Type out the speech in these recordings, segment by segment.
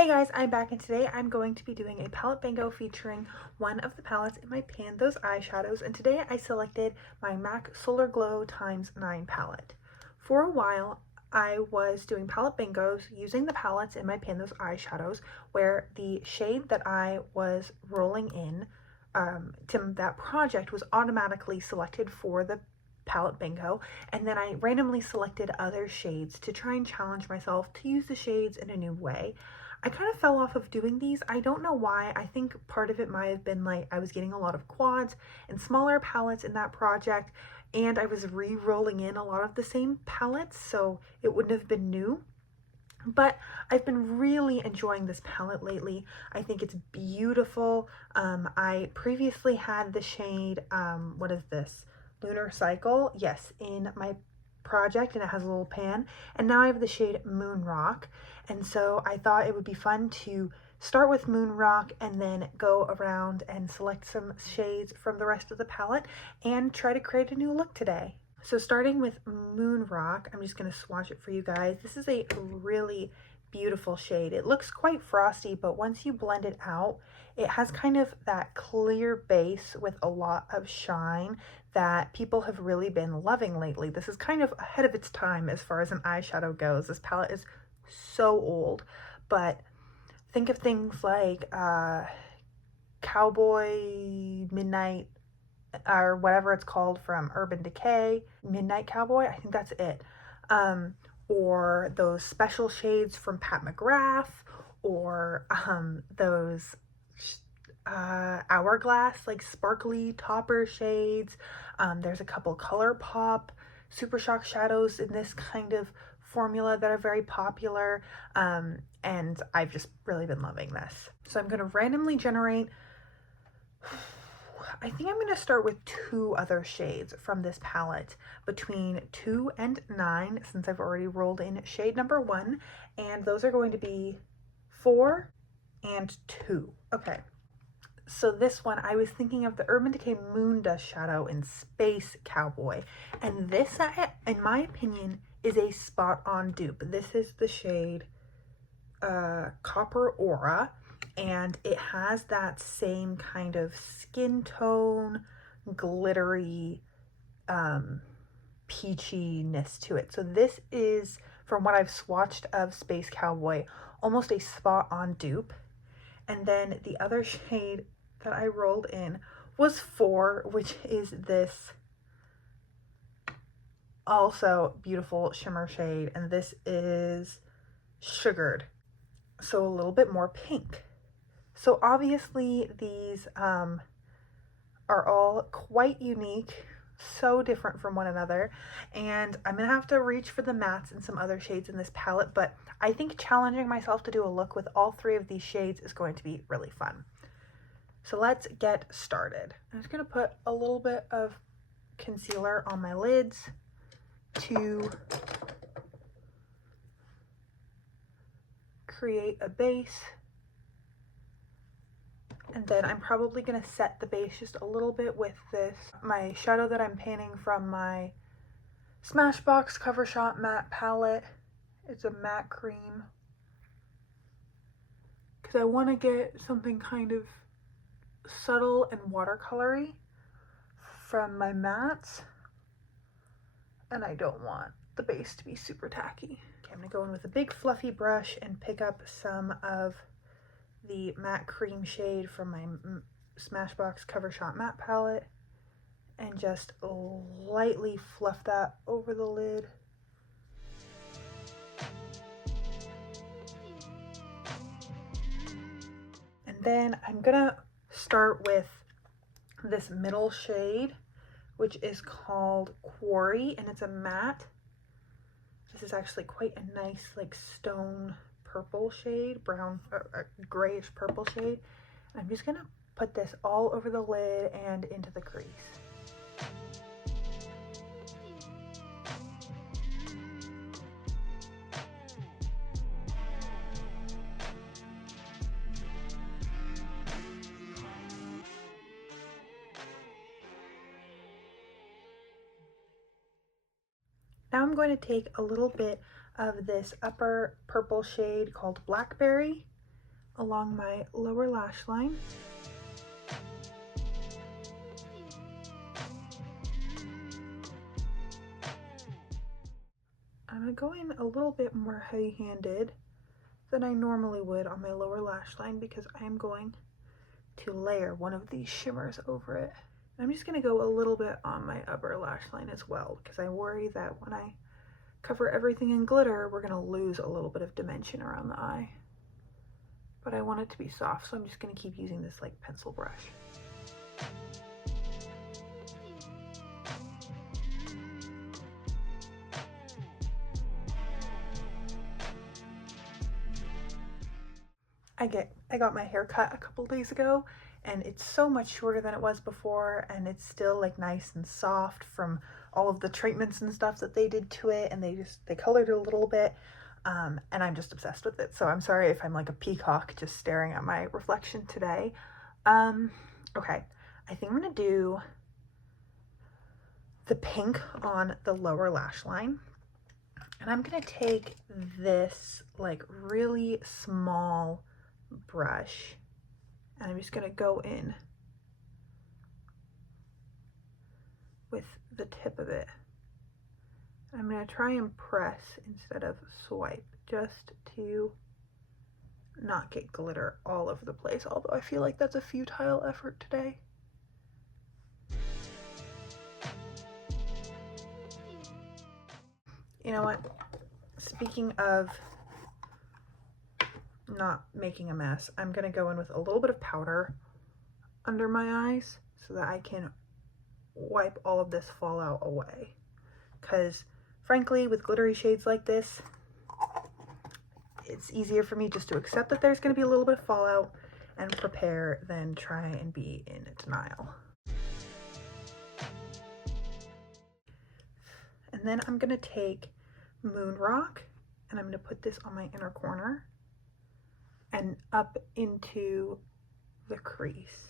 Hey guys, I'm back and today I'm going to be doing a palette bingo featuring one of the palettes in my Pan Those Eyeshadows, and today I selected my MAC Solar Glow x9 palette. For a while I was doing palette bingos using the palettes in my Pan Those Eyeshadows where the shade that I was rolling in to that project was automatically selected for the palette bingo, and then I randomly selected other shades to try and challenge myself to use the shades in a new way. I kind of fell off of doing these. I don't know why. I think part of it might have been like I was getting a lot of quads and smaller palettes in that project, and I was re-rolling in a lot of the same palettes, so it wouldn't have been new. But I've been really enjoying this palette lately. I think it's beautiful. I previously had the shade, what is this? Lunar Cycle, yes, in my project, and it has a little pan, and now I have the shade Moon Rock, and so I thought it would be fun to start with Moon Rock and then go around and select some shades from the rest of the palette and try to create a new look today. So starting with Moon Rock, I'm just going to swatch it for you guys. This is a really beautiful shade. It looks quite frosty, but once you blend it out, it has kind of that clear base with a lot of shine that people have really been loving lately. This is kind of ahead of its time as far as an eyeshadow goes. This palette is so old, but think of things like Cowboy Midnight, or whatever it's called from Urban Decay, Midnight Cowboy, I think that's it. Or those special shades from Pat McGrath, or those Hourglass, like sparkly topper shades. There's a couple ColourPop Super Shock shadows in this kind of formula that are very popular, and I've just really been loving this. So I'm going to randomly generate, I think I'm going to start with 2 other shades from this palette, between 2 and 9, since I've already rolled in shade number 1, and those are going to be 4 and 2. Okay, so this one, I was thinking of the Urban Decay Moon Dust Shadow in Space Cowboy, and this, in my opinion, is a spot-on dupe. This is the shade Copper Aura, and it has that same kind of skin tone, glittery, peachiness to it. So this is, from what I've swatched of Space Cowboy, almost a spot-on dupe. And then the other shade that I rolled in was 4, which is this also beautiful shimmer shade, and this is Sugared, so a little bit more pink. So obviously these are all quite unique, so different from one another, and I'm gonna have to reach for the mattes and some other shades in this palette, but I think challenging myself to do a look with all 3 of these shades is going to be really fun. So let's get started. I'm just gonna put a little bit of concealer on my lids to create a base. And then I'm probably going to set the base just a little bit with this, my shadow that I'm panning from my Smashbox Cover Shop matte palette. It's a matte cream, because I want to get something kind of subtle and watercolory from my mattes, and I don't want the base to be super tacky. Okay, I'm going to go in with a big fluffy brush and pick up some of the matte cream shade from my Smashbox Cover Shop matte palette and just lightly fluff that over the lid. And then I'm gonna start with this middle shade, which is called Quarry, and it's a matte. This is actually quite a nice like stone purple shade, brown, grayish purple shade. I'm just gonna put this all over the lid and into the crease. Now I'm going to take a little bit of this upper purple shade called Blackberry, along my lower lash line. I'm going to go in a little bit more heavy-handed than I normally would on my lower lash line because I am going to layer one of these shimmers over it. And I'm just going to go a little bit on my upper lash line as well because I worry that when I cover everything in glitter, we're going to lose a little bit of dimension around the eye. But I want it to be soft, so I'm just going to keep using this like pencil brush. I got my hair cut a couple days ago, and it's so much shorter than it was before, and it's still like nice and soft from all of the treatments and stuff that they did to it, and they colored it a little bit, and I'm just obsessed with it. So I'm sorry if I'm like a peacock just staring at my reflection today. Okay, I think I'm gonna do the pink on the lower lash line, and I'm gonna take this like really small brush and I'm just going to go in with the tip of it. I'm going to try and press instead of swipe just to not get glitter all over the place, although I feel like that's a futile effort today. You know what? Speaking of not making a mess, I'm gonna go in with a little bit of powder under my eyes so that I can wipe all of this fallout away, because frankly with glittery shades like this, it's easier for me just to accept that there's going to be a little bit of fallout and prepare than try and be in denial. And then I'm going to take Moon Rock and I'm going to put this on my inner corner and up into the crease,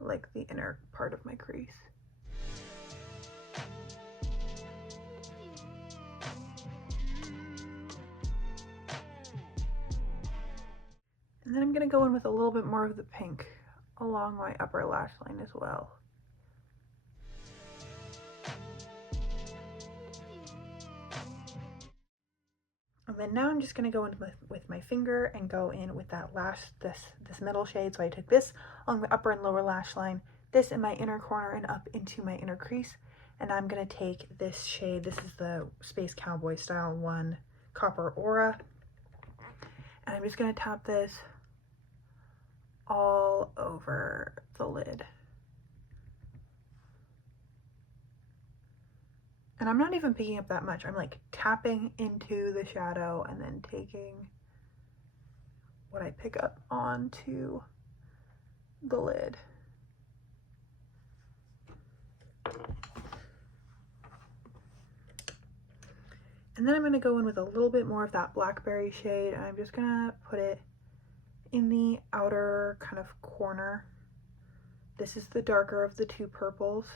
like the inner part of my crease. And then I'm going to go in with a little bit more of the pink along my upper lash line as well. And then now I'm just going to go in with my finger and go in with that this middle shade. So I took this along my upper and lower lash line, this in my inner corner and up into my inner crease. And I'm going to take this shade, this is the Space Cowboy Style 1 Copper Aura. And I'm just going to tap this all over the lid. And I'm not even picking up that much. I'm like tapping into the shadow and then taking what I pick up onto the lid. And then I'm going to go in with a little bit more of that blackberry shade, and I'm just going to put it in the outer kind of corner. This is the darker of the two purples,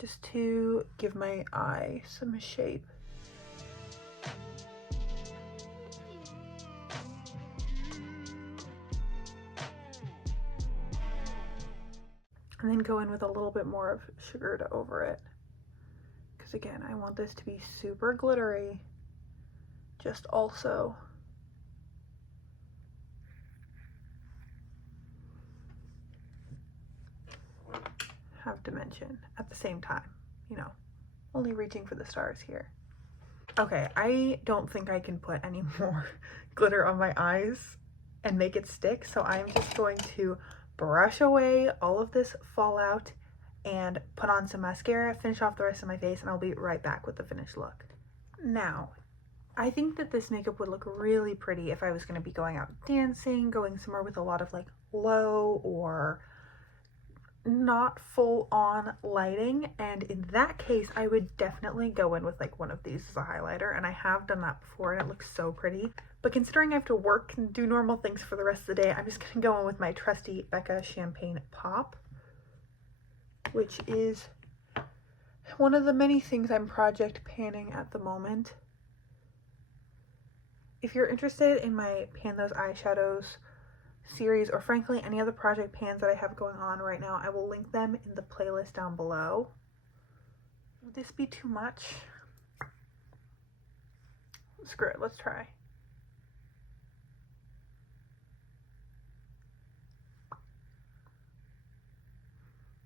just to give my eye some shape. And then go in with a little bit more of sugar to over it, because again, I want this to be super glittery, just also have dimension at the same time, you know, only reaching for the stars here. Okay, I don't think I can put any more glitter on my eyes and make it stick, so I'm just going to brush away all of this fallout and put on some mascara, finish off the rest of my face, and I'll be right back with the finished look. Now, I think that this makeup would look really pretty if I was going to be going out dancing, going somewhere with a lot of like low or not full on lighting, and in that case I would definitely go in with like one of these as a highlighter, and I have done that before and it looks so pretty. But considering I have to work and do normal things for the rest of the day, I'm just gonna go in with my trusty Becca Champagne Pop, which is one of the many things I'm project panning at the moment. If you're interested in my Pan Those Eyeshadows series, or frankly any other project pans that I have going on right now, I will link them in the playlist down below. Would this be too much? Screw it, let's try.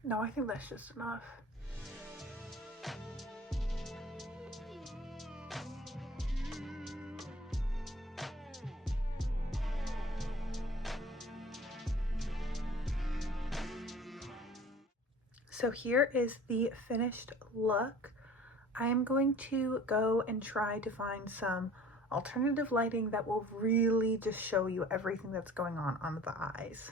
No, I think that's just enough. So here is the finished look. I am going to go and try to find some alternative lighting that will really just show you everything that's going on the eyes.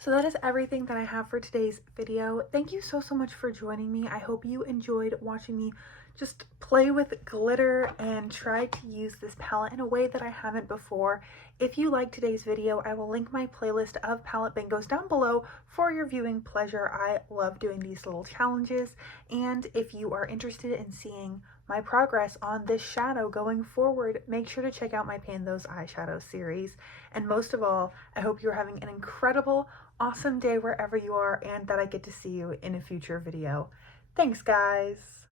So that is everything that I have for today's video. Thank you so much for joining me. I hope you enjoyed watching me just play with glitter and try to use this palette in a way that I haven't before. If you liked today's video, I will link my playlist of palette bingos down below for your viewing pleasure. I love doing these little challenges, and if you are interested in seeing my progress on this shadow going forward, make sure to check out my Pan Those Eyeshadow series. And most of all, I hope you're having an incredible, awesome day wherever you are, and that I get to see you in a future video. Thanks, guys!